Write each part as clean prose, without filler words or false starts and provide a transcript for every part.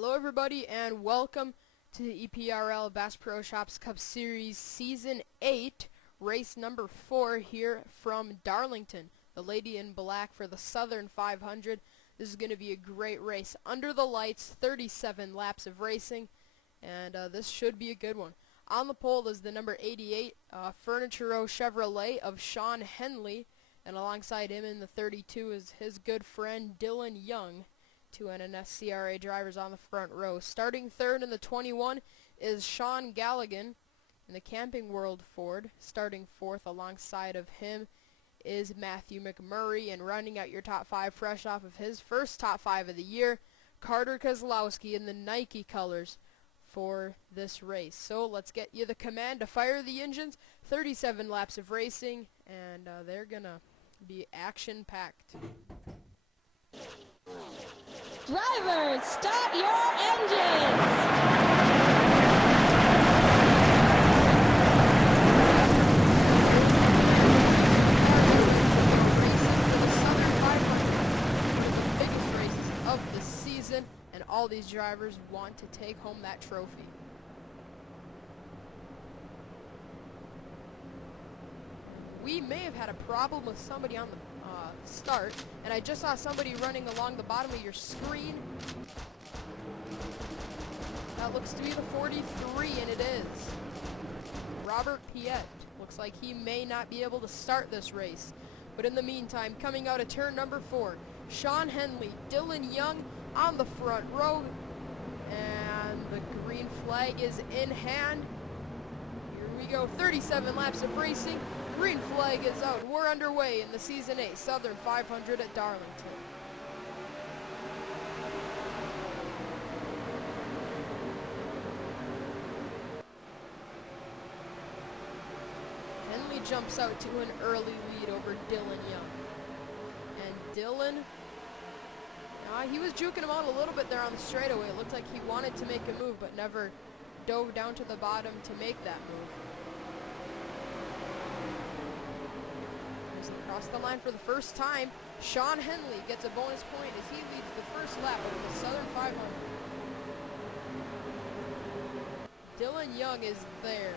Hello everybody and welcome to the EPRL Bass Pro Shops Cup Series Season 8, race number 4 here from Darlington. The lady in black for the Southern 500. This is going to be a great race. Under the lights, 37 laps of racing, and this should be a good one. On the pole is the number 88 tomarrow Chevrolet of Sean Henley, and alongside him in the 32 is his good friend Dylan Young. Two NNS CRA drivers on the front row. Starting third in the 21 is Sean Galligan in the Camping World Ford. Starting fourth alongside of him is Matthew McMurray, and rounding out your top 5 fresh off of his first top 5 of the year, Carter Kozlowski in the Nike colors for this race. So let's get you the command to fire the engines. 37 laps of racing, and they're gonna be action-packed. Drivers, start your engines! The biggest races of the season, and all these drivers want to take home that trophy. We may have had a problem with somebody on the start, and I just saw somebody running along the bottom of your screen. That looks to be the 43, and it is Robert Piet. Looks like he may not be able to start this race, but in the meantime, coming out of turn number 4, Sean Henley, Dylan Young on the front row, and the green flag is in hand. Here we go, 37 laps of racing. Green flag is out. We're underway in the Season 8 Southern 500 at Darlington. Henley jumps out to an early lead over Dylan Young. And Dylan, he was juking him out a little bit there on the straightaway. It looked like he wanted to make a move, but never dove down to the bottom to make that move. Across the line for the first time, Sean Henley gets a bonus point as he leads the first lap of the Southern 500. Dylan Young is there.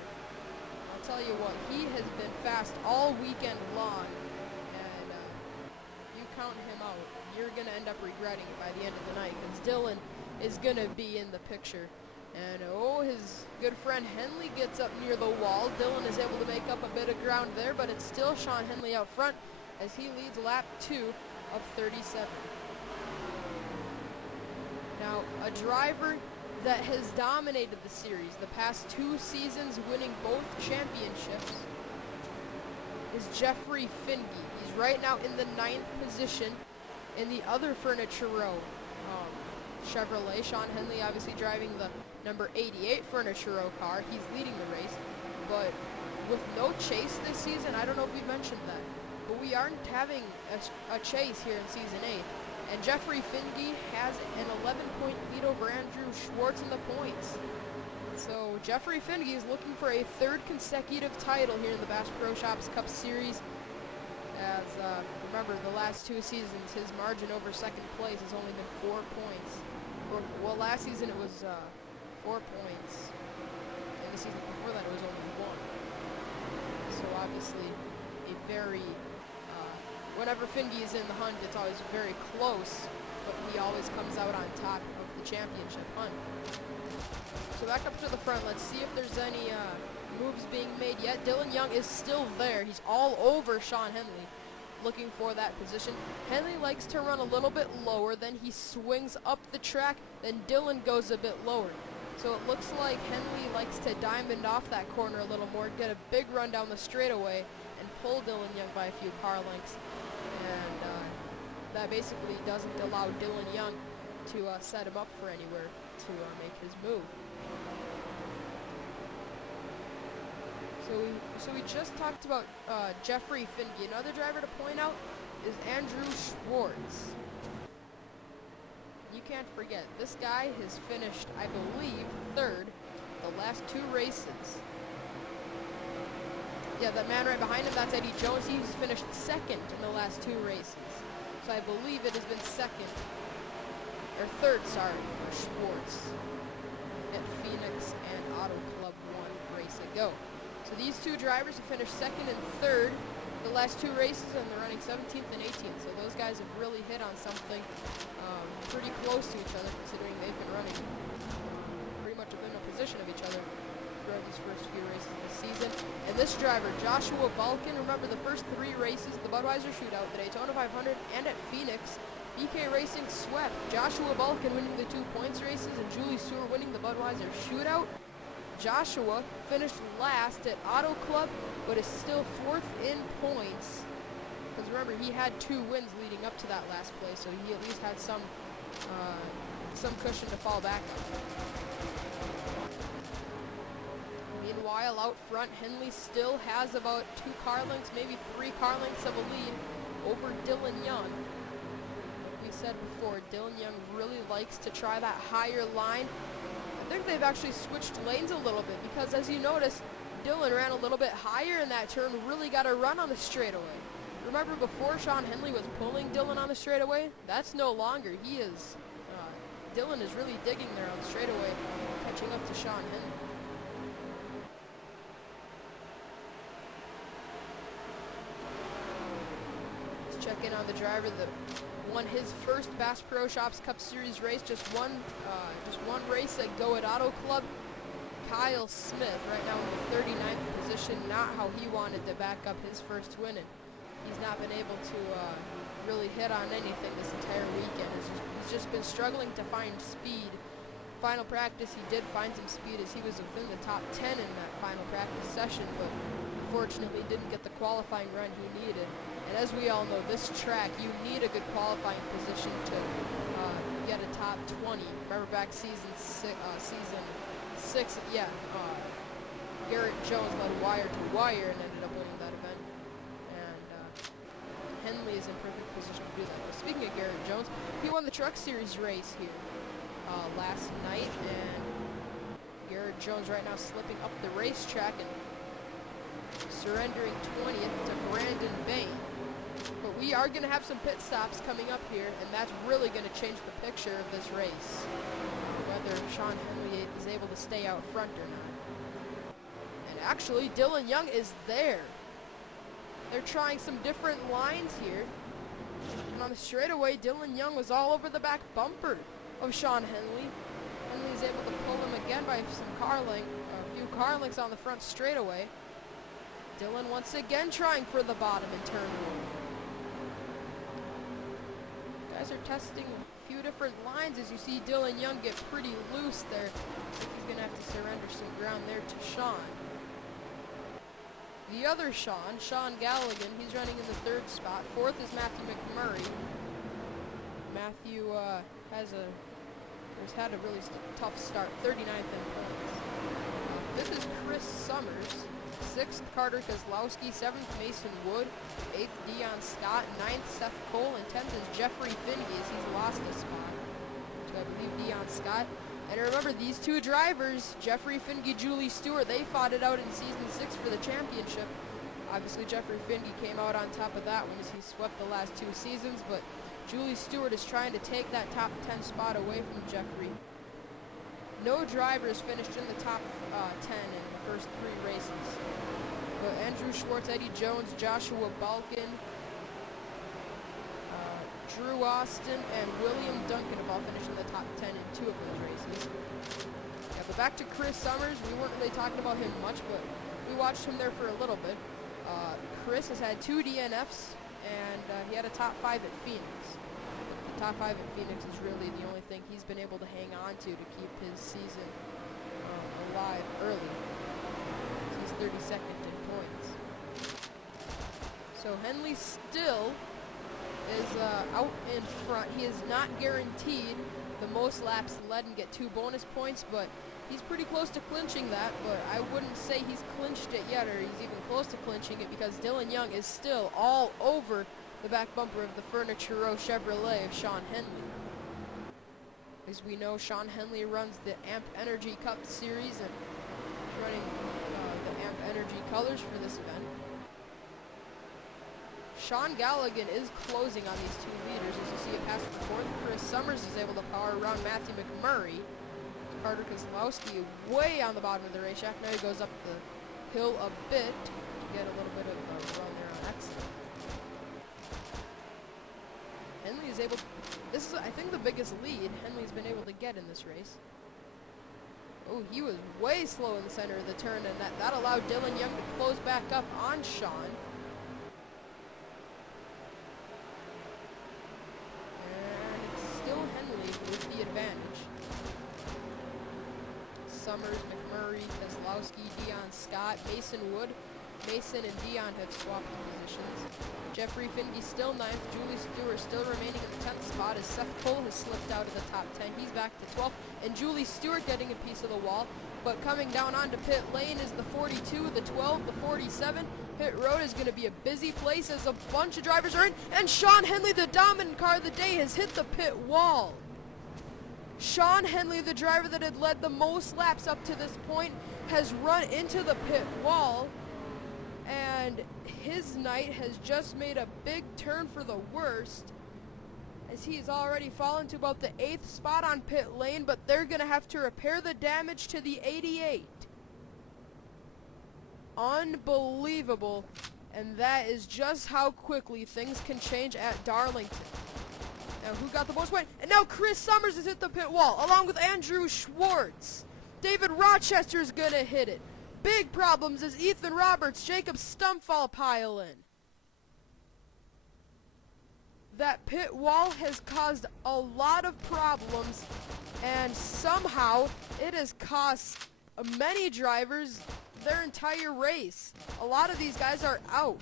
I'll tell you what, he has been fast all weekend long, and you count him out, you're going to end up regretting it by the end of the night, because Dylan is going to be in the picture. And his good friend Henley gets up near the wall. Dylan is able to make up a bit of ground there, but it's still Sean Henley out front as he leads lap 2 of 37. Now, a driver that has dominated the series the past 2 seasons, winning both championships, is Jeffrey Finge. He's right now in the 9th position in the other tomarrow Chevrolet. Sean Henley obviously driving the number 88 tomarrow car. He's leading the race, but with no chase this season, I don't know if we mentioned that, but we aren't having a chase here in Season 8, and Jeffrey Finge has an 11-point lead over Andrew Schwartz in the points. So Jeffrey Finge is looking for a 3rd consecutive title here in the Bass Pro Shops Cup Series, as remember, the last 2 seasons, his margin over 2nd place has only been 4 points. Well, last season it was 4 points, and the season before that it was only 1. So obviously, a very, whenever Finge is in the hunt, it's always very close, but he always comes out on top of the championship hunt. So back up to the front, let's see if there's any moves being made yet. Dylan Young is still there. He's all over Sean Henley, looking for that position. Henley likes to run a little bit lower, then he swings up the track, then Dylan goes a bit lower. So it looks like Henley likes to diamond off that corner a little more, get a big run down the straightaway, and pull Dylan Young by a few car lengths. And that basically doesn't allow Dylan Young to set him up for anywhere to make his move. So we just talked about Jeffrey Finge. Another driver to point out is Andrew Schwartz. You can't forget, this guy has finished, I believe, 3rd the last 2 races. Yeah, that man right behind him, that's Eddie Jones. He's finished 2nd in the last 2 races. So I believe it has been 2nd or third, sorry, for Schwartz at Phoenix and Auto Club 1 race ago. So these two drivers have finished second and third the last two races, and they're running 17th and 18th. So those guys have really hit on something pretty close to each other, considering they've been running pretty much within a position of each other throughout these first few races of the season. And this driver, Joshua Balkin, remember the first three races, the Budweiser Shootout, the Daytona 500, and at Phoenix, BK Racing swept. Joshua Balkin winning the 2 points races and Julie Stewart winning the Budweiser Shootout. Joshua finished last at Auto Club, but is still fourth in points. Because remember, he had 2 wins leading up to that last place, so he at least had some cushion to fall back on. Meanwhile, out front, Henley still has about 2 car lengths, maybe 3 car lengths of a lead over Dylan Young. Like we said before, Dylan Young really likes to try that higher line. I think they've actually switched lanes a little bit because, as you notice, Dylan ran a little bit higher in that turn, really got a run on the straightaway. Remember before Sean Henley was pulling Dylan on the straightaway? That's no longer. Dylan is really digging there on the straightaway, catching up to Sean Henley. Let's check in on the driver that won his first Bass Pro Shops Cup Series race, just one race ago at Auto Club. Kyle Smith, right now in the 39th position, not how he wanted to back up his first win, and he's not been able to really hit on anything this entire weekend. He's just been struggling to find speed. Final practice, he did find some speed as he was within the top 10 in that final practice session, but unfortunately didn't get the qualifying run he needed. And as we all know, this track, you need a good qualifying position to get a top 20. Remember back season 6, Garrett Jones led wire to wire and ended up winning that event. And Henley is in perfect position to do that. But speaking of Garrett Jones, he won the Truck Series race here last night, and Garrett Jones right now slipping up the racetrack and surrendering 20th to Brandon Bain. But we are going to have some pit stops coming up here, and that's really going to change the picture of this race, whether Sean Henley is able to stay out front or not. And actually, Dylan Young is there. They're trying some different lines here. And on the straightaway, Dylan Young was all over the back bumper of Sean Henley. Henley's able to pull him again by some a few car lengths on the front straightaway. Dylan once again trying for the bottom in turn 1. Guys are testing a few different lines as you see Dylan Young get pretty loose there. I think he's going to have to surrender some ground there to Sean. The other Sean Galligan, he's running in the 3rd spot. 4th is Matthew McMurray. Matthew has had a really tough start, 39th in points. 5th is Chris Summers. 6th, Carter Kozlowski. 7th, Mason Wood. 8th, Dion Scott. 9th, Seth Cole. And 10th is Jeffrey Finge as he's lost a spot to, I believe, Dion Scott. And remember, these two drivers, Jeffrey Finge, Julie Stewart, they fought it out in Season 6 for the championship. Obviously, Jeffrey Finge came out on top of that one as he swept the last 2 seasons, but Julie Stewart is trying to take that top 10 spot away from Jeffrey. No drivers finished in the top 10 in the first 3 races. But Andrew Schwartz, Eddie Jones, Joshua Balkin, Drew Austin, and William Duncan have all finished in the top 10 in 2 of those races. Yeah, but back to Chris Summers. We weren't really talking about him much, but we watched him there for a little bit. Chris has had 2 DNFs, and he had a top 5 at Phoenix. The top 5 at Phoenix is really the only thing he's been able to hang on to keep his season alive early. He's 32nd in points. So Henley still is out in front. He is not guaranteed the most laps led and get 2 bonus points, but he's pretty close to clinching that, but I wouldn't say he's clinched it yet, or he's even close to clinching it, because Dylan Young is still all over the back bumper of the Furniture Row Chevrolet of Sean Henley. As we know, Sean Henley runs the Amp Energy Cup Series, and he's running the Amp Energy colors for this event. Sean Galligan is closing on these two leaders. As you see it past the fourth, Chris Summers is able to power around Matthew McMurray. Carter Kozlowski way on the bottom of the race shaft. Now he goes up the hill a bit to get a little bit of a run there on that side. Henley is able to, this is, I think, the biggest lead Henley's been able to get in this race. Oh, he was way slow in the center of the turn, and that allowed Dylan Young to close back up on Sean. And it's still Henley with the advantage. Summers, McMurray, Keselowski, Dion Scott, Mason Wood. Mason and Dion have swapped positions. Jeffrey Finge still 9th. Julie Stewart still remaining in the 10th spot as Seth Cole has slipped out of the top 10. He's back to 12th. And Julie Stewart getting a piece of the wall. But coming down onto pit lane is the 42, the 12, the 47. Pit road is going to be a busy place as a bunch of drivers are in. And Sean Henley, the dominant car of the day, has hit the pit wall. Sean Henley, the driver that had led the most laps up to this point, has run into the pit wall. And his night has just made a big turn for the worst, as he's already fallen to about the 8th spot on pit lane, but they're going to have to repair the damage to the 88. Unbelievable. And that is just how quickly things can change at Darlington. Now, who got the most weight? And now Chris Summers has hit the pit wall, along with Andrew Schwartz. David Rochester is going to hit it. Big problems as Ethan Roberts, Jacob Stumfall pile in. That pit wall has caused a lot of problems, and somehow it has cost many drivers their entire race. A lot of these guys are out.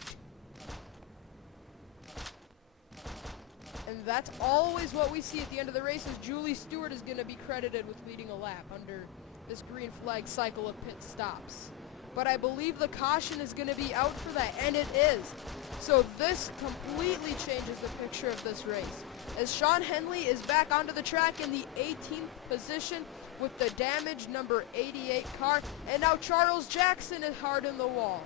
And that's always what we see at the end of the race, is Julie Stewart is going to be credited with leading a lap under this green flag cycle of pit stops. But I believe the caution is going to be out for that, and it is. So this completely changes the picture of this race, as Sean Henley is back onto the track in the 18th position with the damaged number 88 car, and now Charles Jackson is hard in the wall.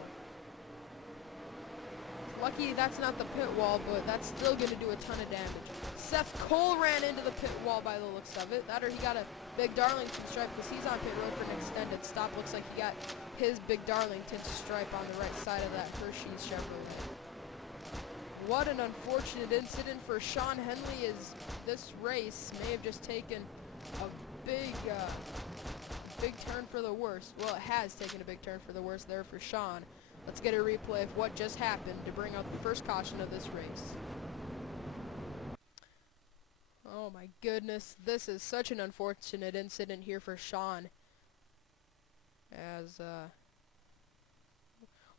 Lucky that's not the pit wall, but that's still going to do a ton of damage. Seth Cole ran into the pit wall by the looks of it. That, or he got a big Darlington stripe because he's on pit road for an extended stop. Looks like he got his big Darlington stripe on the right side of that Hershey's Chevrolet. What an unfortunate incident for Sean Henley, as this race may have just taken a big turn for the worse. Well, it has taken a big turn for the worse there for Sean. Let's get a replay of what just happened to bring out the first caution of this race. Oh my goodness, this is such an unfortunate incident here for Sean. As,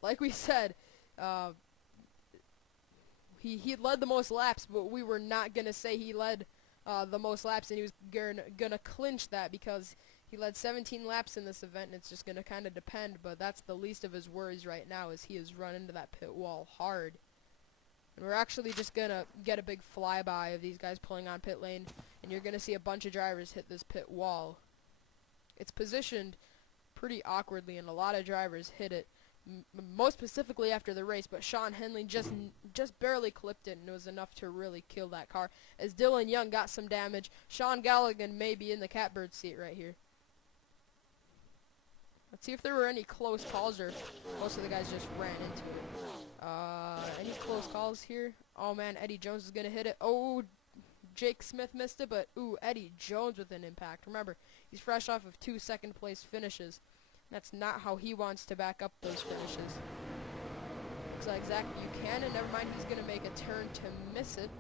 like we said, he led the most laps, but we were not going to say he led the most laps, and he was gonna clinch that because he led 17 laps in this event, and it's just going to kind of depend, but that's the least of his worries right now, as he has run into that pit wall hard. And we're actually just going to get a big flyby of these guys pulling on pit lane, and you're going to see a bunch of drivers hit this pit wall. It's positioned pretty awkwardly, and a lot of drivers hit it, most specifically after the race, but Sean Henley just barely clipped it, and it was enough to really kill that car. As Dylan Young got some damage, Sean Galligan may be in the catbird seat right here. Let's see if there were any close calls, or most of the guys just ran into it. Any close calls here? Oh man, Eddie Jones is going to hit it. Oh, Jake Smith missed it, but ooh, Eddie Jones with an impact. Remember, he's fresh off of 2 second-place finishes. That's not how he wants to back up those finishes. Looks like Zach Buchanan, never mind, he's going to make a turn to miss it.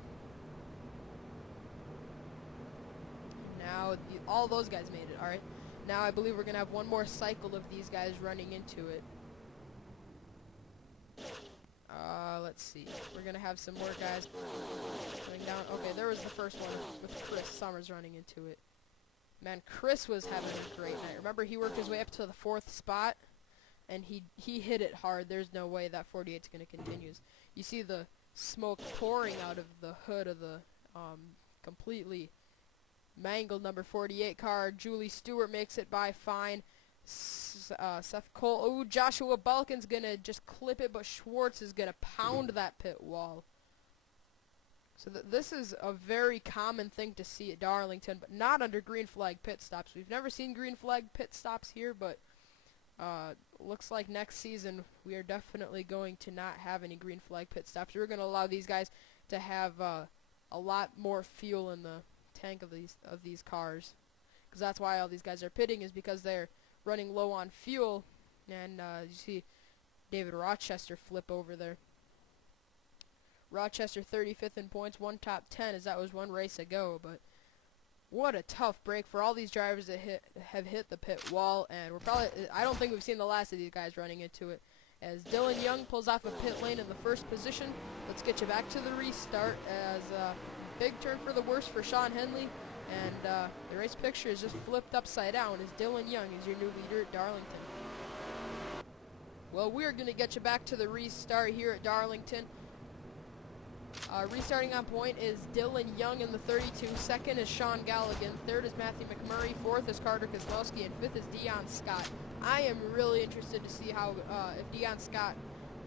Now, all those guys made it, alright. Now I believe we're going to have one more cycle of these guys running into it. Let's see. We're going to have some more guys going down. Okay, there was the first one with Chris Summers running into it. Man, Chris was having a great night. Remember, he worked his way up to the 4th spot, and he hit it hard. There's no way that 48's going to continue. You see the smoke pouring out of the hood of the completely mangled number 48 car. Julie Stewart makes it by fine. Seth Cole. Oh, Joshua Balkin's going to just clip it, but Schwartz is going to pound that pit wall. So this is a very common thing to see at Darlington, but not under green flag pit stops. We've never seen green flag pit stops here, but looks like next season we are definitely going to not have any green flag pit stops. We're going to allow these guys to have a lot more fuel in the tank of these cars, because that's why all these guys are pitting, is because they're running low on fuel. And you see David Rochester flip over there. Rochester 35th in points, one top 10, as that was one race ago. But what a tough break for all these drivers that have hit the pit wall, and I don't think we've seen the last of these guys running into it. As Dylan Young pulls off a pit lane in the first position. Let's get you back to the restart, as big turn for the worse for Sean Henley, and the race picture is just flipped upside down as Dylan Young is your new leader at Darlington. Well, we're going to get you back to the restart here at Darlington. Restarting on point is Dylan Young in the 32. Second is Sean Galligan. Third is Matthew McMurray. Fourth is Carter Kozlowski. And fifth is Dion Scott. I am really interested to see how if Dion Scott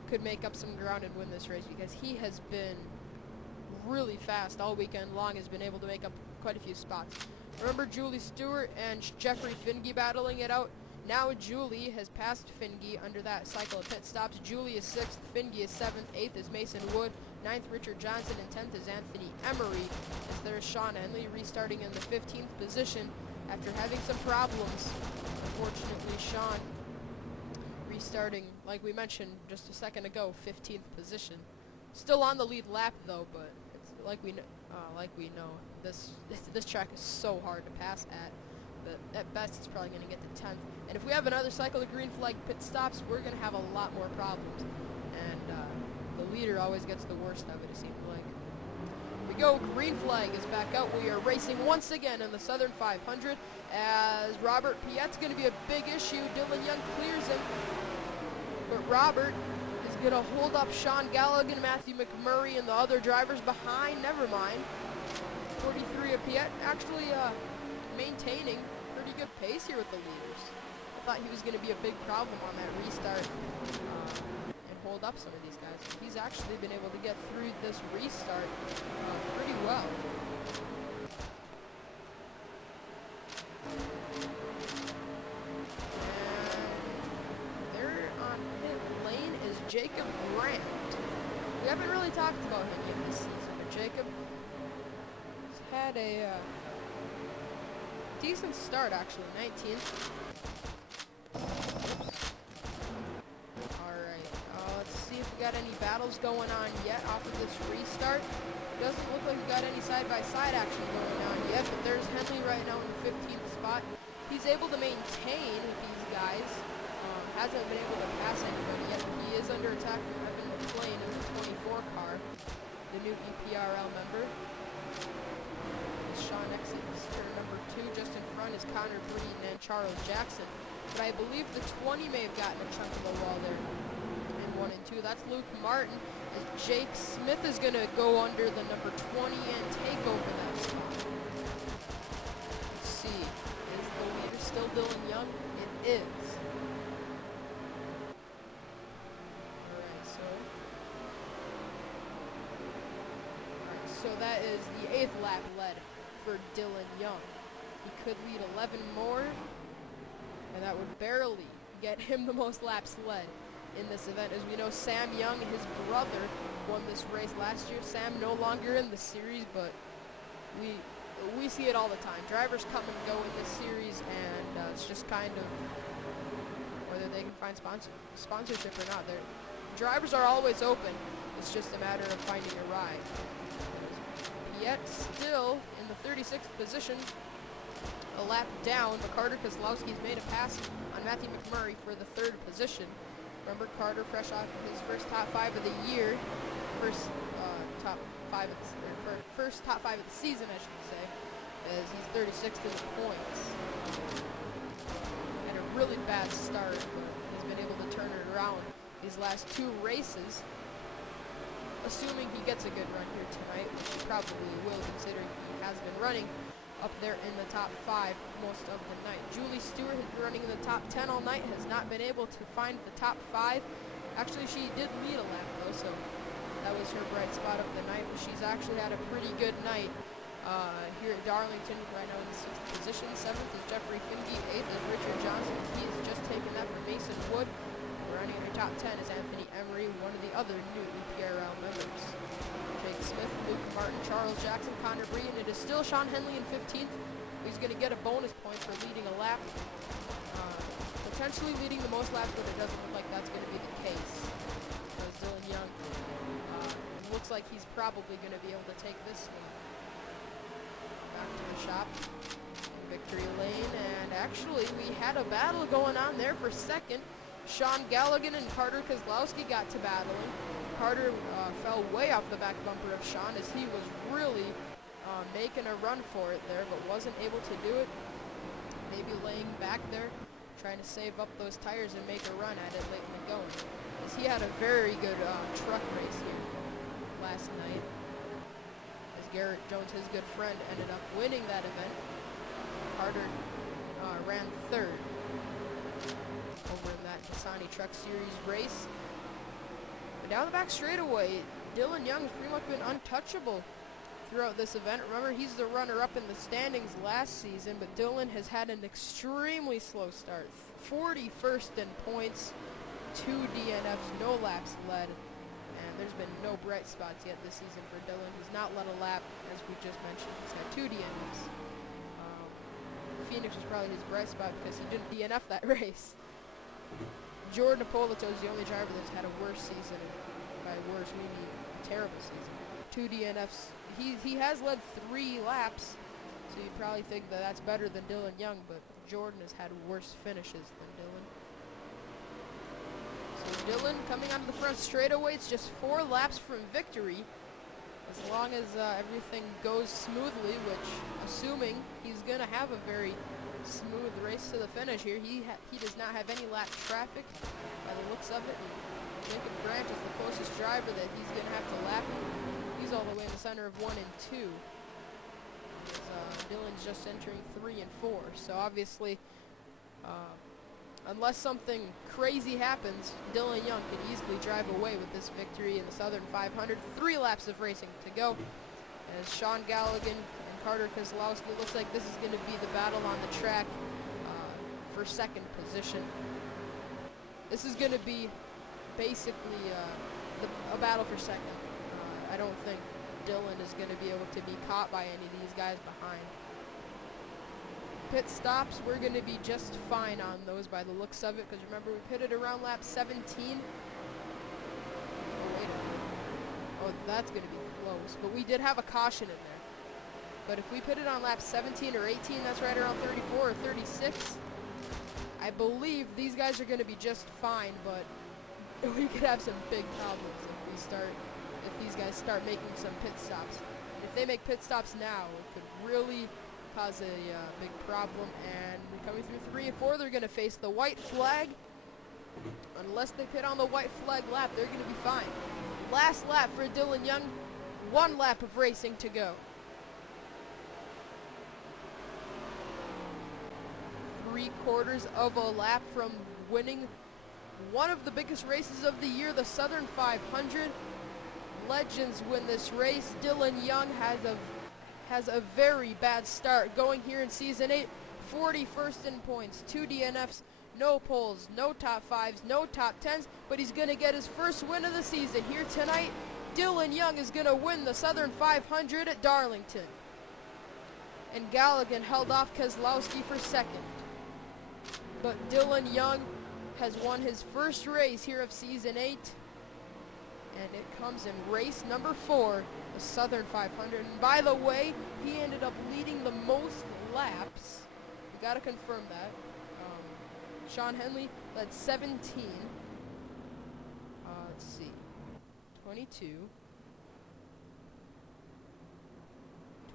could make up some ground and win this race, because he has been really fast all weekend long, has been able to make up quite a few spots. Remember Julie Stewart and Jeffrey Finge battling it out? Now Julie has passed Finge under that cycle of pit stops. Julie is 6th, Finge is 7th, 8th is Mason Wood, 9th Richard Johnson, and 10th is Anthony Emery. As there's Sean Henley restarting in the 15th position after having some problems. Unfortunately, Sean restarting, like we mentioned just a second ago, 15th position. Still on the lead lap though, but it's like we know, this track is so hard to pass at. But at best, it's probably going to get to 10th. And if we have another cycle of green flag pit stops, we're going to have a lot more problems. And the leader always gets the worst of it seems like. Here we go, green flag is back out. We are racing once again in the Southern 500, as Robert Piet's going to be a big issue. Dylan Young clears him, but Robert is going to hold up Sean Galligan, Matthew McMurray, and the other drivers behind. Never mind. 43 of Piet actually maintaining pretty good pace here with the leaders. I thought he was going to be a big problem on that restart and hold up some of these guys. He's actually been able to get through this restart pretty well. And there on pit lane is Jacob Grant. We haven't really talked about him yet this season, but Jacob has had a decent start, actually. 19th. Alright, let's see if we got any battles going on yet off of this restart. Doesn't look like we got any side-by-side action going on yet, but there's Henley right now in the 15th spot. He's able to maintain with these guys. Hasn't been able to pass anybody yet. He is under attack from Evan McLean in the 24 car, the new EPRL member. Sean exits turn number 2. Just in front is Connor Breeden and Charles Jackson. But I believe the 20 may have gotten a chunk of the wall there in 1 and 2. That's Luke Martin, as Jake Smith is going to go under the number 20 and take over that spot. Let's see. Is the leader still Dylan Young? It is. Alright, so that is the 8th lap led for Dylan Young. He could lead 11 more, and that would barely get him the most laps led in this event. As we know, Sam Young, his brother, won this race last year. Sam no longer in the series, but we see it all the time. Drivers come and go in this series, and it's just kind of whether they can find sponsorship or not. Drivers are always open. It's just a matter of finding a ride. Yet still in the 36th position, a lap down, but Carter Kozlowski's made a pass on Matthew McMurray for the 3rd position. Remember, Carter fresh off of his first top 5 of the year, first top 5 of the season, I should say, as he's 36th in the points. Had a really bad start, but has been able to turn it around these last 2 races. Assuming he gets a good run here tonight, which he probably will, considering he has been running up there in the top 5 most of the night. Julie Stewart has been running in the top 10 all night, has not been able to find the top 5. Actually, she did lead a lap though, so That was her bright spot of the night. She's actually had a pretty good night here at Darlington. Right now in the 6th position. 7th is Jeffrey Finge. 8th is Richard Johnson. He has just taken that from Mason Wood. Running in the top 10 is Anthony Emery, one of the other new EPRL members. Jake Smith, Luke Martin, Charles Jackson, Connor Bree, and it is still Sean Henley in 15th. He's going to get a bonus point for leading a lap. Potentially leading the most laps, but it doesn't look like that's going to be the case. Because Dylan Young, it looks like he's probably going to be able to take this one back to the shop. Victory lane, and actually we had a battle going on there for second. Sean Galligan and Carter Kozlowski got to battling. Carter fell way off the back bumper of Sean as he was really making a run for it there, but wasn't able to do it. Maybe laying back there, trying to save up those tires and make a run at it late in the going. As he had a very good truck race here last night. As Garrett Jones, his good friend, ended up winning that event. Carter ran third over in that Dasani Truck Series race. But down the back straightaway, Dylan Young has pretty much been untouchable throughout this event. Remember, he's the runner-up in the standings last season, but Dylan has had an extremely slow start. 41st in points, 2 DNFs, no laps led, and there's been no bright spots yet this season for Dylan. He's not led a lap, as we just mentioned. He's had 2 DNFs. Phoenix was probably his bright spot because he didn't DNF that race. Jordan Apolito is the only driver that's had a worse season. By worse, we mean a terrible season. 2 DNFs. He has led 3 laps, so you probably think that that's better than Dylan Young, but Jordan has had worse finishes than Dylan. So Dylan coming onto the front straightaway. It's just 4 laps from victory. As long as everything goes smoothly, which, assuming he's going to have a very smooth race to the finish here. He does not have any lap traffic by the looks of it. And Jacob Grant is the closest driver that he's going to have to lap. He's all the way in the center of 1 and 2. Dylan's just entering 3 and 4. So obviously, unless something crazy happens, Dylan Young could easily drive away with this victory in the Southern 500. 3 laps of racing to go. As Sean Galligan and Carter Kozlowski, it looks like this is going to be the battle on the track for second position. This is going to be basically a battle for second. I don't think Dylan is going to be able to be caught by any of these guys behind. Pit stops, we're going to be just fine on those by the looks of it, because remember we pitted around lap 17. Oh, wait a minute. Oh, that's going to be close, but we did have a caution in there. But if we pitted on lap 17 or 18, that's right around 34 or 36. I believe these guys are going to be just fine, but we could have some big problems if these guys start making some pit stops. And if they make pit stops now, it could really cause a big problem. And coming through 3 and 4, they're going to face the white flag. Unless they pit on the white flag lap, they're going to be fine. Last lap for Dylan Young. 1 lap of racing to go. 3/4 of a lap from winning one of the biggest races of the year, the Southern 500. Legends win this race. Dylan Young has a very bad start going here in season 8. 41st in points, 2 DNFs, no poles, no top 5s, no top 10s, but he's going to get his first win of the season here tonight. Dylan Young is going to win the Southern 500 at Darlington. And Galligan held off Kozlowski for second. But Dylan Young has won his first race here of season 8. And it comes in race number 4, the Southern 500. And by the way, he ended up leading the most laps. We got to confirm that. Sean Henley led 17. Let's see. 22.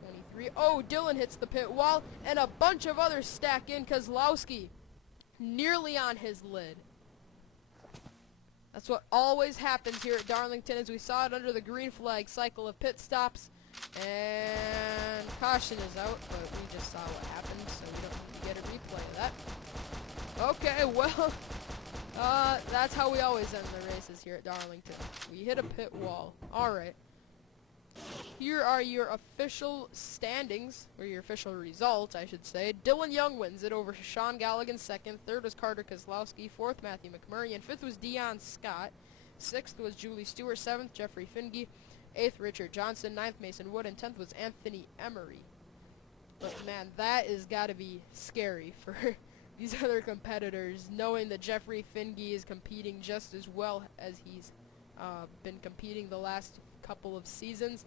23. Oh, Dylan hits the pit wall, and a bunch of others stack in. Kozlowski nearly on his lid. That's what always happens here at Darlington, as we saw it under the green flag cycle of pit stops. And caution is out, but we just saw what happened, so we don't need to get a replay of that. Okay, well, That's how we always end the races here at Darlington. We hit a pit wall. Alright. Here are your official standings, or your official results, I should say. Dylan Young wins it over Sean Galligan, second. Third was Carter Kozlowski. Fourth, Matthew McMurray. And fifth was Dion Scott. Sixth was Julie Stewart. Seventh, Jeffrey Finge. Eighth, Richard Johnson. Ninth, Mason Wood. And 10th was Anthony Emery. But, man, that is got to be scary for these other competitors, knowing that Jeffrey Finge is competing just as well as he's been competing the last couple of seasons.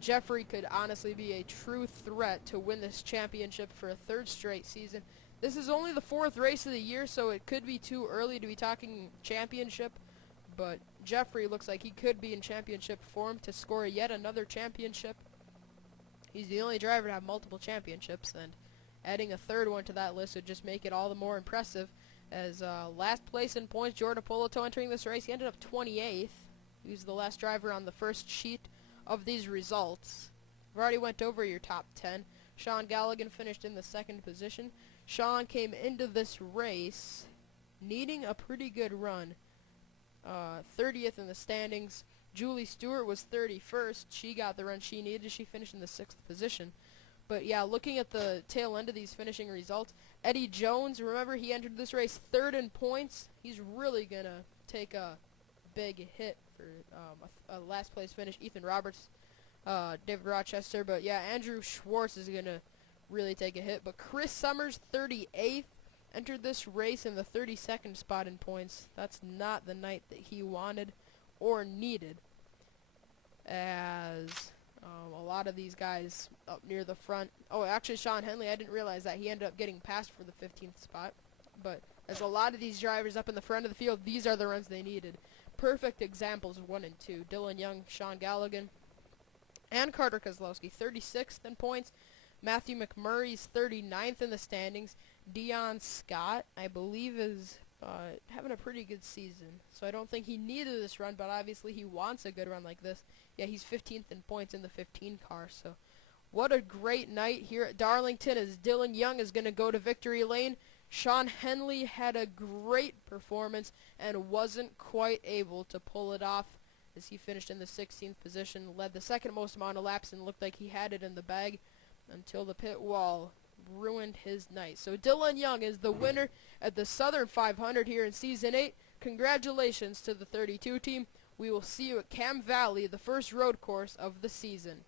Jeffrey could honestly be a true threat to win this championship for a third straight season. This is only the fourth race of the year, so it could be too early to be talking championship, but Jeffrey looks like he could be in championship form to score yet another championship. He's the only driver to have multiple championships, and adding a third one to that list would just make it all the more impressive. As last place in points, Jordan Poloto entering this race, he ended up 28th. He was the last driver on the first sheet of these results. I've already went over your top 10. Sean Galligan finished in the second position. Sean came into this race needing a pretty good run. 30th in the standings. Julie Stewart was 31st. She got the run she needed. She finished in the 6th position. But yeah, looking at the tail end of these finishing results, Eddie Jones, remember he entered this race third in points. He's really going to take a big hit for a last place finish. Ethan Roberts, David Rochester. But yeah, Andrew Schwartz is going to really take a hit. But Chris Summers, 38th, entered this race in the 32nd spot in points. That's not the night that he wanted or needed, as a lot of these guys up near the front. Oh, actually, Sean Henley, I didn't realize that. He ended up getting passed for the 15th spot. But as a lot of these drivers up in the front of the field, these are the runs they needed. Perfect examples of 1 and 2. Dylan Young, Sean Galligan, and Carter Kozlowski, 36th in points. Matthew McMurray's 39th in the standings. Dion Scott, I believe, is having a pretty good season. So I don't think he needed this run, but obviously he wants a good run like this. Yeah, he's 15th in points in the 15 car. So what a great night here at Darlington as Dylan Young is going to go to victory lane. Sean Henley had a great performance and wasn't quite able to pull it off as he finished in the 16th position, led the second most amount of laps, and looked like he had it in the bag until the pit wall ruined his night. So Dylan Young is the winner at the Southern 500 here in Season 8. Congratulations to the 32 team. We will see you at Cam Valley, the first road course of the season.